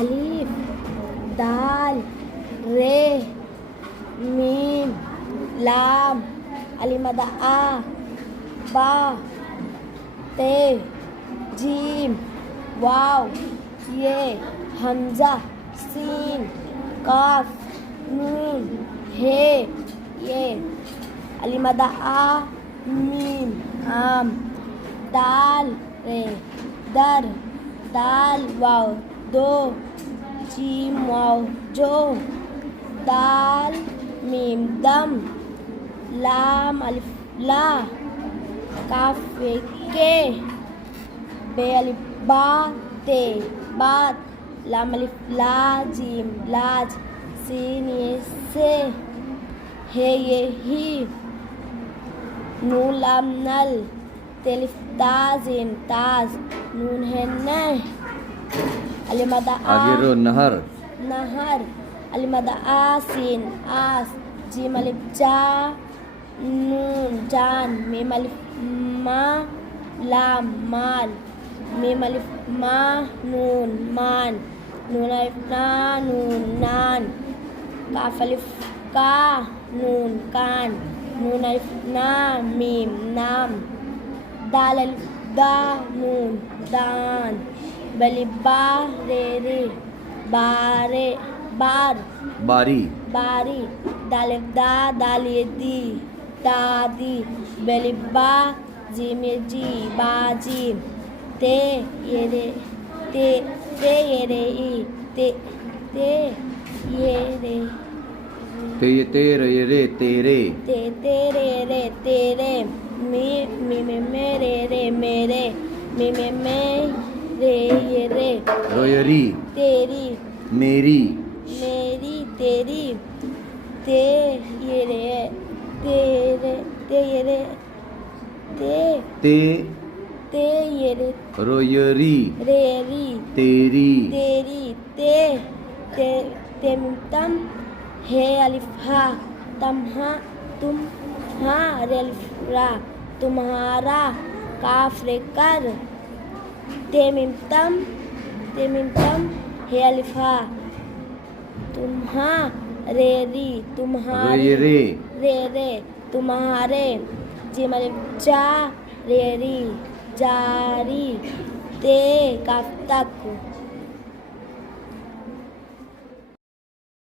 अलिफ दाल रे मीम लाम अलिमदा आ बा ते जीम वाव ये हमजा सीन काफ नून हे ये अलिमदा आ मीम आम दाल रे दर दाल वाव दो जीम वाव जो दाल मीम दम लाम अलिफ ला काफ के बे अलिफ बा ते बात लाम अलिफ ला जीम लाज सीन ये से हे ये ही नून लाम नल तेलिफ ताजिम ताज नून है न अलिमदा आगे रो नहर नहर अलिमदा आसीन आस जीम अलिफ जा नून जान मीम अलिफ मा लाम माल मीम अलिफ मा नून मान नून अलिफ ना नून नान काफ अलिफ का नून कान नून अलिफ ना मीम नाम दाल अलिफ दा नून दान बली बा रे रे बारे बार बारी बारी दाल अलिफ दा दाल ये दी दादी बली बा जीम ये जी बाजी ते ये रे ते ये रे ई ते ये रे ते ये तेरे ये रे तेरे ते तेरे रे तेरे मी में मेरे रे मेरे मी में मैं रे ये रे रोयरी तेरी मेरी मेरी तेरी ते ये रे तेरे ते ये रे ते ते ये रे रोयरी रेरी तेरी तेरी ते तम हे अलिफ हा तम हा तुम हा रे अलिफ रा तुम्हारा काफ रे कर ते मिम तम हे अलिफ हा तुम्हा रे री तुम्हारे रे तुम्हारे जीम अलिफ जा रे री जारी ते काफ तक